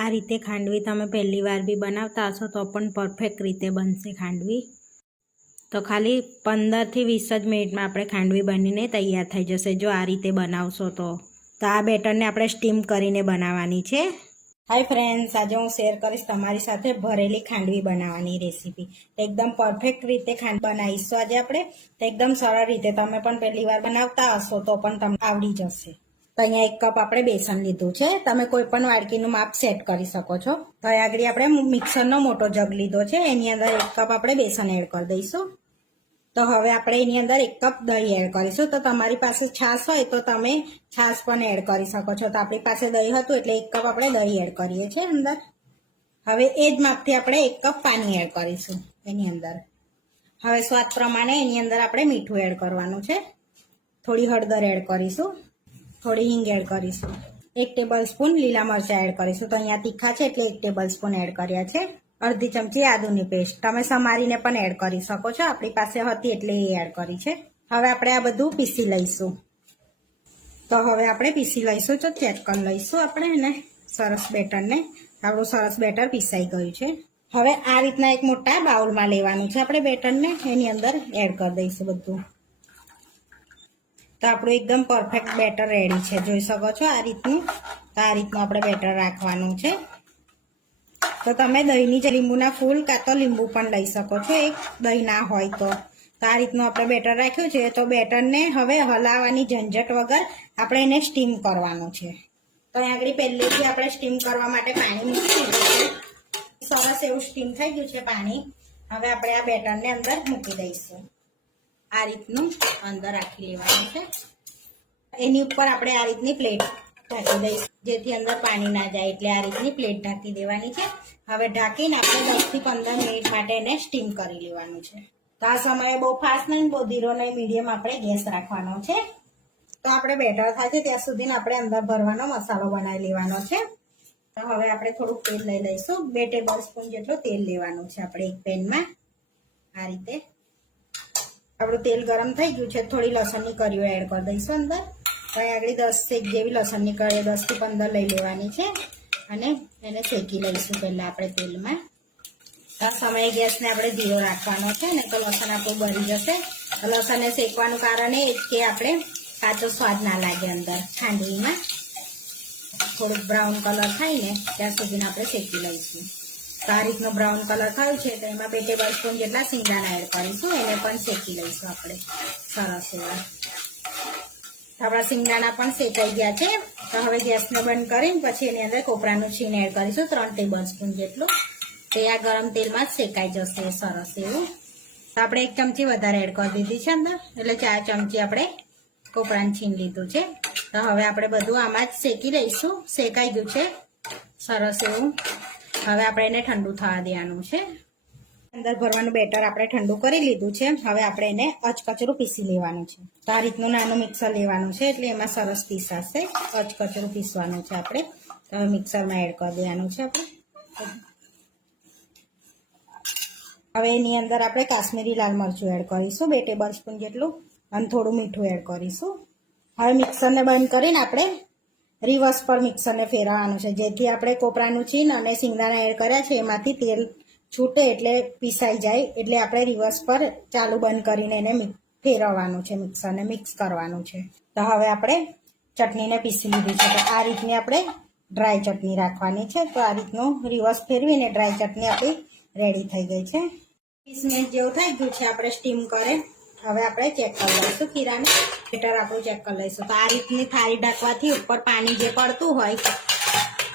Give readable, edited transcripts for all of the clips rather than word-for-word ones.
આ રીતે ખાંડવી તમે પહેલી વાર બી બનાવતા હશો તો પણ પરફેક્ટ રીતે બનશે ખાંડવી. તો ખાલી 15થી 20 જ મિનિટમાં આપણે ખાંડવી બનીને તૈયાર થઈ જશે જો આ રીતે બનાવશો તો. આ બેટરને આપણે સ્ટીમ કરીને બનાવવાની છે. હાય ફ્રેન્ડ્સ, આજે હું શેર કરીશ તમારી સાથે ભરેલી ખાંડવી બનાવવાની રેસીપી. એકદમ પરફેક્ટ રીતે ખાંડવી બનાવીશું આજે આપણે. એકદમ સરળ રીતે તમે પણ પહેલી વાર બનાવતા હશો તો પણ તમને આવડી જશે. તો અહીંયા 1 કપ આપણે બેસન લીધું છે. તમે કોઈ પણ વાડકીનું માપ સેટ કરી શકો છો. તો આગળ આપણે મિક્સરનો મોટો જગ લીધો છે. એની અંદર 1 કપ આપણે બેસન એડ કરી દઈશું. તો હવે આપણે એની અંદર 1 કપ દહીં એડ કરીશું. તો તમારી પાસે છાશ હોય તો તમે છાશ પણ એડ કરી શકો છો. તો આપણી પાસે દહીં હતું એટલે 1 કપ આપણે દહીં એડ કરીએ છીએ અંદર. હવે એ જ માપથી આપણે 1 કપ પાણી એડ કરીશું એની અંદર. હવે સ્વાદ પ્રમાણે એની અંદર આપણે મીઠું એડ કરવાનું છે. થોડી હળદર એડ કરીશું. થોડી હિંગ એડ કરીશું. 1 ટેબલ સ્પૂન લીલા મરચાં એડ કરીશું. તો અહીંયા તીખા છે એટલે 1 ટેબલ સ્પૂન એડ કર્યા છે. અડધી ચમચી આદુની પેસ્ટ તમે સમારીને પણ એડ કરી શકો છો. આપણી પાસે હતી એટલે એ એડ કરી છે. હવે આપણે આ બધું પીસી લઈશું. તો હવે આપણે પીસી લઈશું. તો ચેક કરી લઈશું આપણે એને સરસ બેટરને. આપણું સરસ બેટર પીસાઈ ગયું છે. હવે આ રીતના એક મોટા બાઉલમાં લેવાનું છે આપણે બેટરને. એની અંદર એડ કરી દઈશું બધું. તો આપણું એકદમ પરફેક્ટ બેટર રેડી છે. જોઈ શકો છો આ રીતનું. તો આ રીતનું આપણે બેટર રાખવાનું છે. તો તમે દહીંની લીંબુના ફૂલ કાં તો લીંબુ પણ લઈ શકો છો. એક દહીં ના હોય તો આ રીતનું આપણે બેટર રાખ્યું છે. તો બેટરને હવે હલાવવાની ઝંઝટ વગર આપણે એને સ્ટીમ કરવાનું છે. તો આગળ પહેલેથી આપણે સ્ટીમ કરવા માટે પાણી મૂકી દીધું છે. સરસ એવું સ્ટીમ થઈ ગયું છે પાણી. હવે આપણે આ બેટરને અંદર મૂકી દઈશું. આ રીતનું અંદર રાખી લેવાનું છે. એની ઉપર આપણે આ રીતની પ્લેટ ઢાંકી દઈશું જેથી અંદર પાણી ના જાય. એટલે આ રીતની પ્લેટ ઢાંકી દેવાની છે. હવે ઢાંકીને આપણે 10 થી 15 મિનિટ માટે એને સ્ટીમ કરી લેવાનું છે. તો આ સમયે બહુ ફાસ્ટ નહીં, બહુ ધીરો નહીં, મીડિયમ આપણે ગેસ રાખવાનો છે. તો આપણે બેટર થાય છે ત્યાં સુધી આપણે અંદર ભરવાનો મસાલો બનાવી લેવાનો છે. તો હવે આપણે થોડુંક તેલ લઈ લઈશું. 2 ટેબલ સ્પૂન જેટલું તેલ લેવાનું છે આપણે એક પેનમાં. આ રીતે આપણું તેલ ગરમ થઈ ગયું છે. થોડી લસણની કળીઓ એડ કરી દઈશું અંદર. તો આગળ 10 જેવી લસણની કળીઓ 10 થી 15 લઈ લેવાની છે. અને એને શેકી લઈશું પહેલાં આપણે તેલમાં. આ સમયે ગેસને આપણે ધીરો રાખવાનો છે ને તો લસણ આપણું બળી જશે. લસણને શેકવાનું કારણ એ જ કે આપણે કાચો સ્વાદ ના લાગે અંદર ખાંડવીમાં. થોડુંક બ્રાઉન કલર થાય ને ત્યાં સુધી આપણે શેકી લઈશું. તો આ રીતનો બ્રાઉન કલર થયું છે તો એમાં 2 ટેબલ સ્પૂન જેટલા સિંગદાણા એડ કરીશું. એને પણ શેકી લઈશું આપણે સરસ એવા. આપણા સિંગદાણા પણ શેકાઈ ગયા છે. તો હવે ગેસને બંધ કરીને પછી એની અંદર કોપરાનું છીણ એડ કરીશું 3 ટેબલ સ્પૂન જેટલું. તે આ ગરમ તેલમાં જ શેકાઈ જશે સરસ એવું. તો આપણે 1 ચમચી વધારે એડ કરી દીધી છે અંદર. એટલે 4 ચમચી આપણે કોપરાનું છીણ લીધું છે. તો હવે આપણે બધું આમાં જ શેકી લઈશું. શેકાઈ ગયું છે સરસ એવું. હવે આપણે એને ઠંડુ થવા દેવાનું છે. અંદર ભરવાનું બેટર આપણે ઠંડુ કરી લીધું છે. હવે આપણે એને અચકચરું પીસી લેવાનું છે. તો આ રીતનું નાનું મિક્સર લેવાનું છે એટલે એમાં સરસ પીસાશે. અચકચરું પીસવાનું છે આપણે. તો હવે મિક્સરમાં એડ કરી દેવાનું છે આપણે. હવે એની અંદર આપણે કાશ્મીરી લાલ મરચું એડ કરીશું 2 ટેબલ સ્પૂન જેટલું. અને થોડું મીઠું એડ કરીશું. હવે મિક્સરને બંધ કરીને આપણે રિવર્સ પર મિક્સરને ફેરવવાનું છે જેથી આપણે કોપરાનું છીણ અને સિંગદાણા એડ કર્યા છે એમાંથી તેલ છૂટે એટલે પીસાઈ જાય. એટલે આપણે રિવર્સ પર ચાલુ બંધ કરીને એને ફેરવવાનું છે. મિક્સરને મિક્સ કરવાનું છે. તો હવે આપણે ચટણીને પીસી લીધી છે. તો આ રીતની આપણે ડ્રાય ચટણી રાખવાની છે. તો આ રીતનું રિવર્સ ફેરવીને ડ્રાય ચટણી આપણી રેડી થઈ ગઈ છે. 20 મિનિટ જેવું થઈ ગયું છે આપણે સ્ટીમ કરે. હવે આપણે ચેક કરી લઈશું ખીરાને. બેટર આપણું ચેક કરી લઈશું. તો આ રીતની થાળી ઢાંકવાથી ઉપર પાણી જે પડતું હોય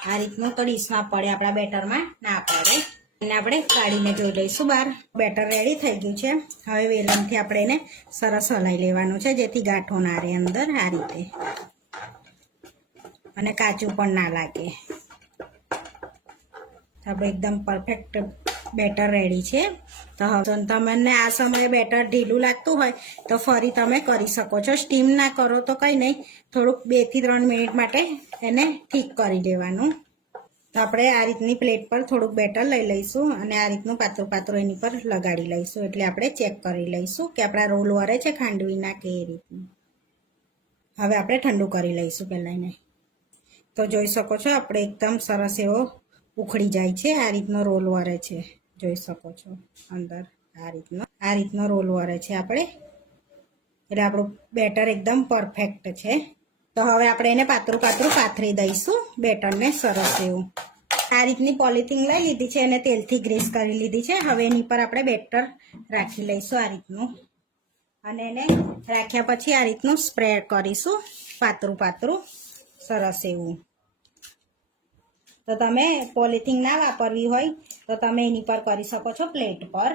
આ રીતનું તો ડીશમાં પડે, આપણા બેટરમાં ના પડે. અને આપણે કાઢીને જોઈ લઈશું બહાર. બેટર રેડી થઈ ગયું છે. હવે વેલણથી આપણે એને સરસ હલાવી લેવાનું છે જેથી ગાંઠો ના રહે અંદર આ રીતે. અને કાચું પણ ના લાગે. આપણે એકદમ પરફેક્ટ બેટર રેડી છે. તો તમને આ સમયે બેટર ઢીલું લાગતું હોય તો ફરી તમે કરી શકો છો. સ્ટીમ ના કરો તો કંઈ નહીં, થોડુંક 2 થી 3 મિનિટ માટે એને ઠીક કરી દેવાનું. તો આપણે આ રીતની પ્લેટ પર થોડુંક બેટર લઈ લઈશું અને આ રીતનું પાતળું પાતળું એની પર લગાડી લઈશું. એટલે આપણે ચેક કરી લઈશું કે આપણા રોલ વરે છે ખાંડવીના કે એ રીતનું. હવે આપણે ઠંડુ કરી લઈશું પહેલાં એને. તો જોઈ શકો છો આપણે એકદમ સરસ એવો ઉખડી જાય છે. આ રીતનો રોલ વરે છે, જોઈ શકો છો અંદર આ રીતનો રોલ વરે છે આપણે. એટલે આપણું બેટર એકદમ પરફેક્ટ છે. તો હવે આપણે એને પાતળું પાતળું પાથરી દઈશું બેટરને સરસ એવું. આ રીતની પોલિથીન લઈ લીધી છે અને તેલથી ગ્રીસ કરી લીધી છે. હવે એની પર આપણે બેટર રાખી લઈશું આ રીતનું, અને એને રાખ્યા પછી આ રીતનું સ્પ્રેડ કરીશું પાતળું પાતળું સરસ એવું. તો તમે પોલિથીન ના વાપરવી હોય તો તમે એની પર કરી શકો છો, પ્લેટ પર.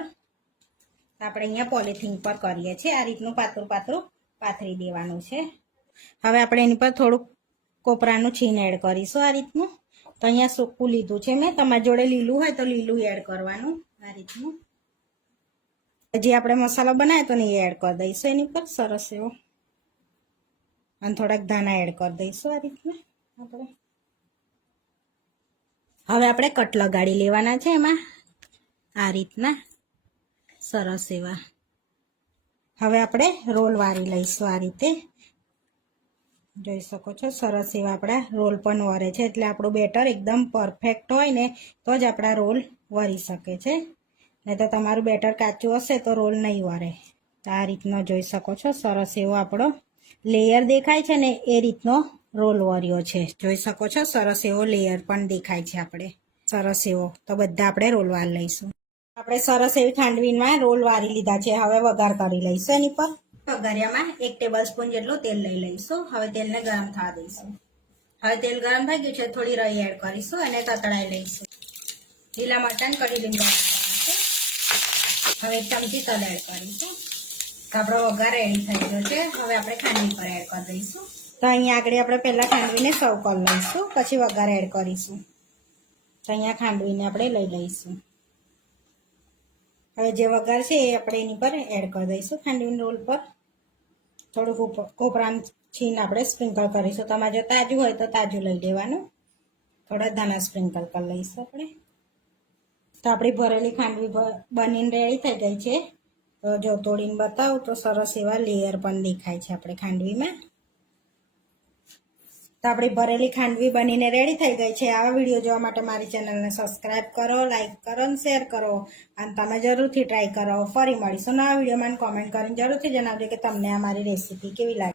આપણે અહીંયા પોલિથીન પર કરીએ છીએ. આ રીતનું પાતળું પાતળું પાથરી દેવાનું છે. હવે આપણે એની પર થોડુંક કોપરાનું છીણ એડ કરીશું આ રીતનું. તો અહીંયા સૂકું લીધું છે મેં, તમારી જોડે લીલું હોય તો લીલું એડ કરવાનું આ રીતનું. જે આપણે મસાલો બનાવ્યો તો ને એ એડ કરી દઈશું એની પર સરસ એવો, અને થોડાક ધાણા એડ કરી દઈશું આ રીતના આપણે. હવે આપણે કટ લગાડી લેવાના છે એમાં આ રીતના સરસ એવા. હવે આપણે રોલ વારી લઈશું આ રીતે, જોઈ શકો છો સરસ એવા આપણા રોલ પણ વરે છે. એટલે આપણું બેટર એકદમ પરફેક્ટ હોય ને તો જ આપણા રોલ વરી શકે છે, નહીં તો તમારું બેટર કાચું હશે તો રોલ નહીં વરે. તો આ રીતનો જોઈ શકો છો સરસ એવો આપણો લેયર દેખાય છે ને એ રીતનો રોલ વર્યો છે, જોઈ શકો છો સરસ એવો લેયર પણ દેખાય છે આપણે સરસ એવો. તો બધા આપણે રોલ વાર લઈશું. આપણે સરસ એવી ખાંડવીમાં રોલ વારી લીધા છે. હવે વઘાર કરી લઈશું એની પર. વઘારિયામાં 1 ટેબલ સ્પૂન જેટલું તેલ લઈ લઈશું. હવે તેલને ગરમ થવા દઈશું. હવે તેલ ગરમ થઈ ગયું છે, થોડી રાઈ એડ કરીશું અને તતડાઈ લઈશું. લીલા મરચાં કઢી લીમડા હવે 1 ચમચી તલ એડ કરીશું. તો આપણો વઘાર રેડી થઈ ગયો છે. હવે આપણે ખાંડવી પર એડ કરી દઈશું. તો અહીંયા આગળ આપણે પહેલાં ખાંડવીને સર્વ કરી લઈશું, પછી વઘાર એડ કરીશું. તો અહીંયા ખાંડવીને આપણે લઈ લઈશું. હવે જે વઘાર છે એ આપણે એની પર એડ કરી દઈશું ખાંડવીના રોલ પર. થોડુંક કોપરાનું છીણ આપણે સ્પ્રિંકલ કરીશું. તમારે જો તાજું હોય તો તાજું લઈ લેવાનું. થોડા ધાણા સ્પ્રિંકલ કરી લઈશું આપણે. તો આપણી ભરેલી ખાંડવી બનીને રેડી થઈ ગઈ છે. તો જો તોડીને બતાવું તો સરસ એવા લેયર પણ દેખાય છે આપણે ખાંડવીમાં. તો આપણી ભરેલી ખાંડવી બનીને રેડી થઈ ગઈ છે. આવા વિડીયો જોવા માટે મારી ચેનલને સબસ્ક્રાઈબ કરો, લાઈક કરો અને શેર કરો, અને તમે જરૂરથી ટ્રાય કરો. ફરી મળીશું નવા વિડીયોમાં. કોમેન્ટ કરીને જરૂરથી જણાવજો કે તમને આ મારી રેસીપી કેવી લાગે.